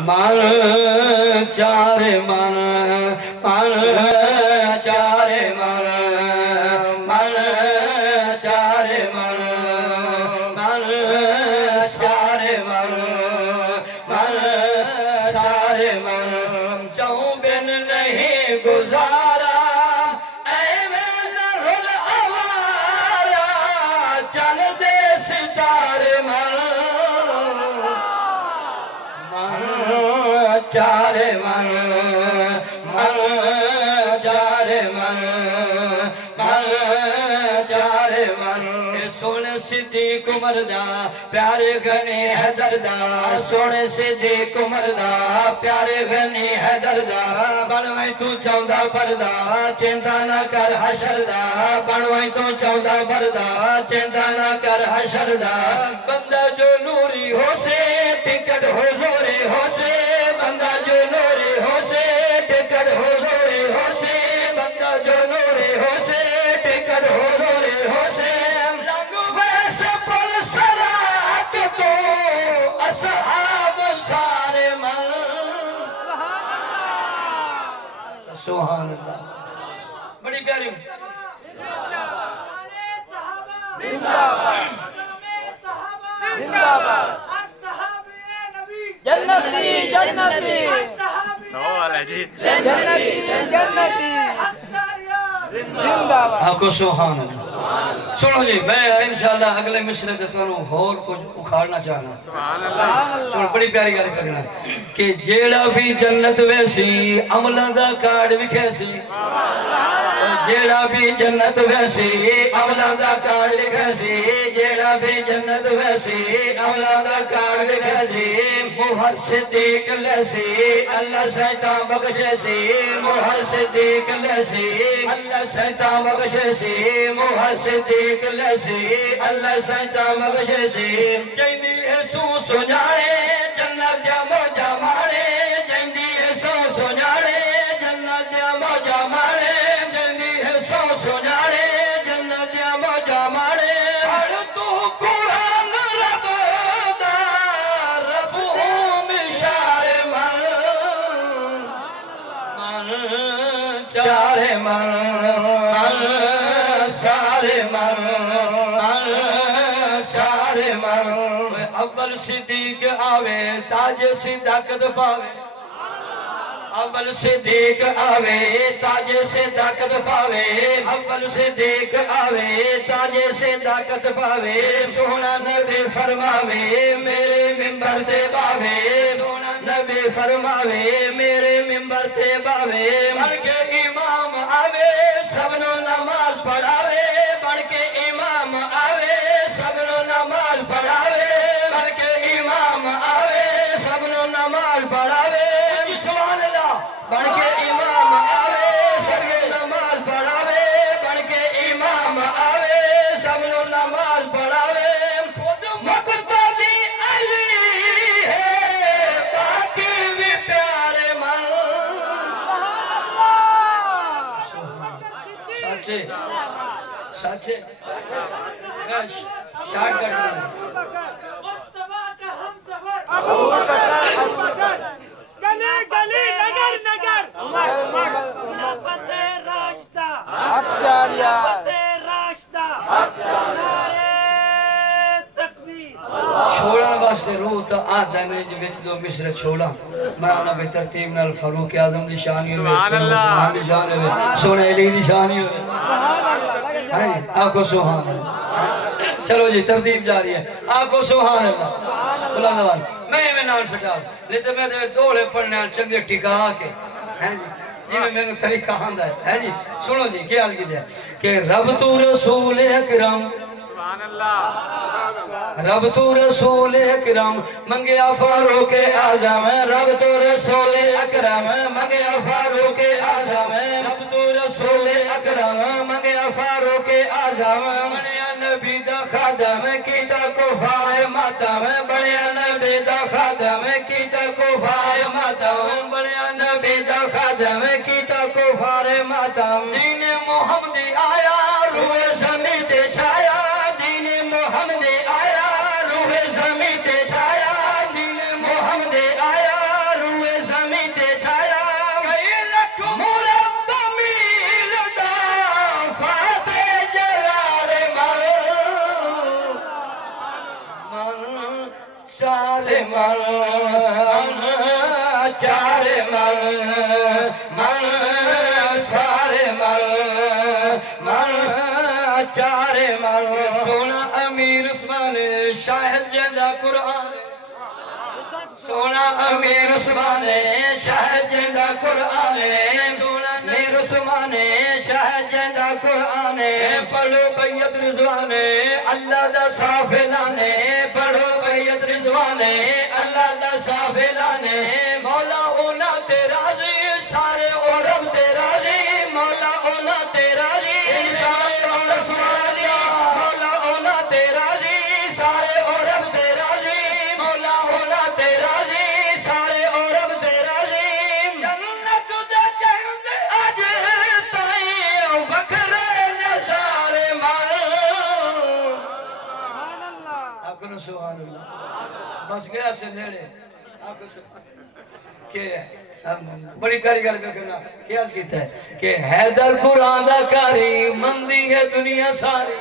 من چار من من چار من من چار من من چار من من چار من چاہوں بن نہیں گزارا اے میں نرل آوارا چل دے ستارے من چار من من چار من من چار من سونے صدیق مردہ پیارے غنی حیدر دا سونے صدیق مردہ پیارے غنی حیدر دا بنوائیں تو 14 بردہ چنتا نہ کر حشر دا بنوائیں تو 14 بردہ چنتا نہ کر حشر دا بندہ جو نوری ہو سے ٹکٹ ہو زورے ہو سے بندہ جو نوری ہو سے ٹکٹ ہو زورے ہو سے بندہ جو نوری ہو سے ٹکٹ ہو زورے ہو سے لگو ویسے پل سرات تو اصحاب سارے من سبحان اللہ بڑی پیاری زندہ باد زندہ باد جنتی جنتی سوال ہے جی جنتی جنتی زندہ باد آپ کو سبحان اللہ سنو جی میں انشاءاللہ اگلے مصرے سے تمہیں اور کچھ اکھاڑنا چاہنا سبحان اللہ سنو بڑی پیاری گالی کرنا کہ جیڑا بھی جنت ویسی عملہ دا کارڈ وکھیسی جیڑا بھی جنت ویسی عملہ دا کارڈ وکھیسی جیڑا بھی جنت ویسی عملہ دا کارڈ وکھیسی محر صدیق لیسی اللہ سیطان بخشیسی محر صدیق لیسی اللہ سیطان بخشیسی محر صدیق لیسی اللہ سیطان بخشیسی جیندی ہے سو سناڑے جنت جا موجہ ماڑے جیندی ہے سو سناڑے جنت جا موجہ ماڑے جیندی ہے سو سناڑے جنت جا موجہ ماڑے پڑھ تو قرآن رب دا رفعوں مشار من من چار من من چار من من چار من اول صدیق آوے تاج صداقت پاوے اول صدیق آوے تاج صداقت پاوے اول صدیق آوے تاج صداقت پاوے سونا نبی فرماوے میرے ممبر تے باوے سونا نبی فرماوے میرے ممبر تے باوے بڑھ کے امام آوے سب نو نماز پڑھاوے بڑھ کے امام آوے سب نو نماز پڑھاوے بڑھ کے امام آوے سب نو نماز پڑھاوے سبحان اللہ بڑھ کے امام آوے سب نو نماز پڑھاوے بڑھ کے امام آوے سب نو نماز پڑھاوے خود مقتدی علی ہے باقی بھی پیارے من سچے سچے شارٹ کٹ ابو بکر گلی گلی نگر نگر خلافت راشدہ خلافت راشدہ نعرہ تکبیر چھوڑا واسطے روح تا آدھا نے جو وچ دو مصر چھوڑا میں آنا بے ترتیب نال فاروق اعظم دی شانی ہوئے سبحان دی شانی ہوئے سونے علی دی شانی ہوئے آنکھو سبحان اللہ چلو جی ترتیب جاری ہے آنکھو سبحان اللہ بلا نوان میں نام سٹا لیتے میں دوڑے پڑھنے چنگے ٹکا کے جی میں نے طریقہ آندھا ہے جی سنو جی کیا حال کی دیا کہ رب تو رسول اکرم رب تو رسول اکرم منگیا فاروق اعظم رب تو رسول اکرم منگیا فاروق اعظم رب تو رسول اکرم منگیا فاروق اعظم بنیا نبی دا خادم کیتا کفار ماتم بنیا نبی دا خادم کیتا کفار ماتم بنیا نبی دا خادم کیتا کفار ماتم دین محمدی آیا روح زمین تے چھایا دین محمدی آیا روح زمین تے چھایا دین محمدی آیا من چار من چار من چار من سونا امیر عثمان شاہد جندہ قرآن سونا امیر عثمان شاہد جندہ قرآن سونا امیر عثمان شاہد جندہ قرآن پڑھو بیعت رضوان اللہ دا صاف لانے پڑھو بیعت رضوان اللہ دا صاف لانے مولا اونا تیرا ری سارے عرب تیرا ری مولا اونا تیرا ری سارے عرب تیرا ری مولا اونا تیرا ری سارے عرب تیرا ری مولا اونا تیرا ری سارے عرب تیرا ری جنت دے چہندے اج تائیں بکرے نظارے مل آپ کو سبحان اللہ بس گیا سے نیڑے آپ کو سبحان کہ بڑی کاریگر کا کرنا کیا کہتا ہے کہ حیدر قرآن دا کاری مندی ہے دنیا ساری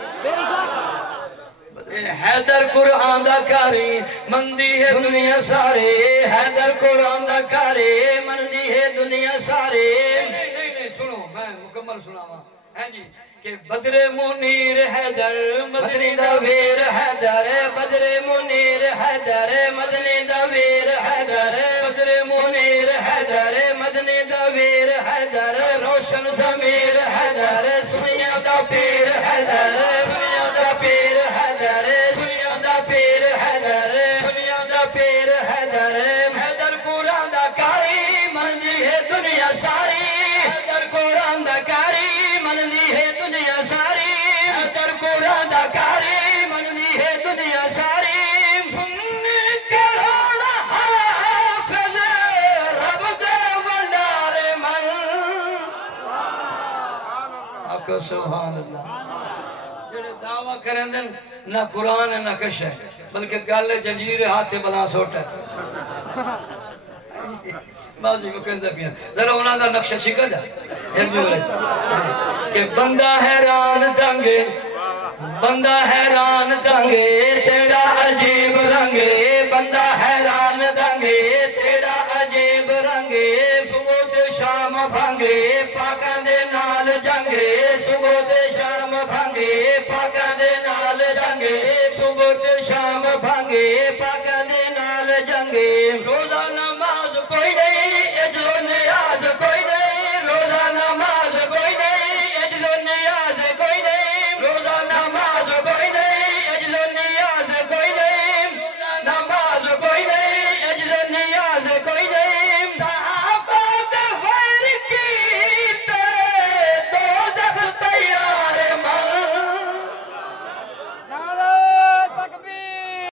حیدر قرآن دا کاری مندی ہے دنیا ساری حیدر قرآن دا کاری مندی ہے دنیا ساری نہیں سنو میں مکمل سناواں ہیں جی کہ بدر منیر حیدر مدنی دا ویر حیدر بدر منیر حیدر مدنی دا ویر حیدر بدر منیر حیدر مدنی دا ویر حیدر روشن ضمیر حیدر سنیا دا پیر حیدر سنیا دا پیر حیدر سنیا دا پیر حیدر سنیا دا پیر حیدر حیدر قرآن دا کاری مندی ہے دنیا ساری حیدر قرآن دا کاری مندی ہے دنیا ساری حیدر قرآن دا کاری مندی ہے دنیا ساری سننے کروڑا حافظ رب دے بندار من آپ کو سبحان اللہ جڑے دعویٰ کریں دن نہ قرآن نہ کش ہے بلکہ گل جنجیر ہاتھ بنا سوٹ ہے بازی میں کہندہ پیا ذرا انہاں دا نقشہ چکا جا کہ بندہ حیران دنگے بندہ حیران دنگے تیرا عجیب رنگے بندہ حیران دنگے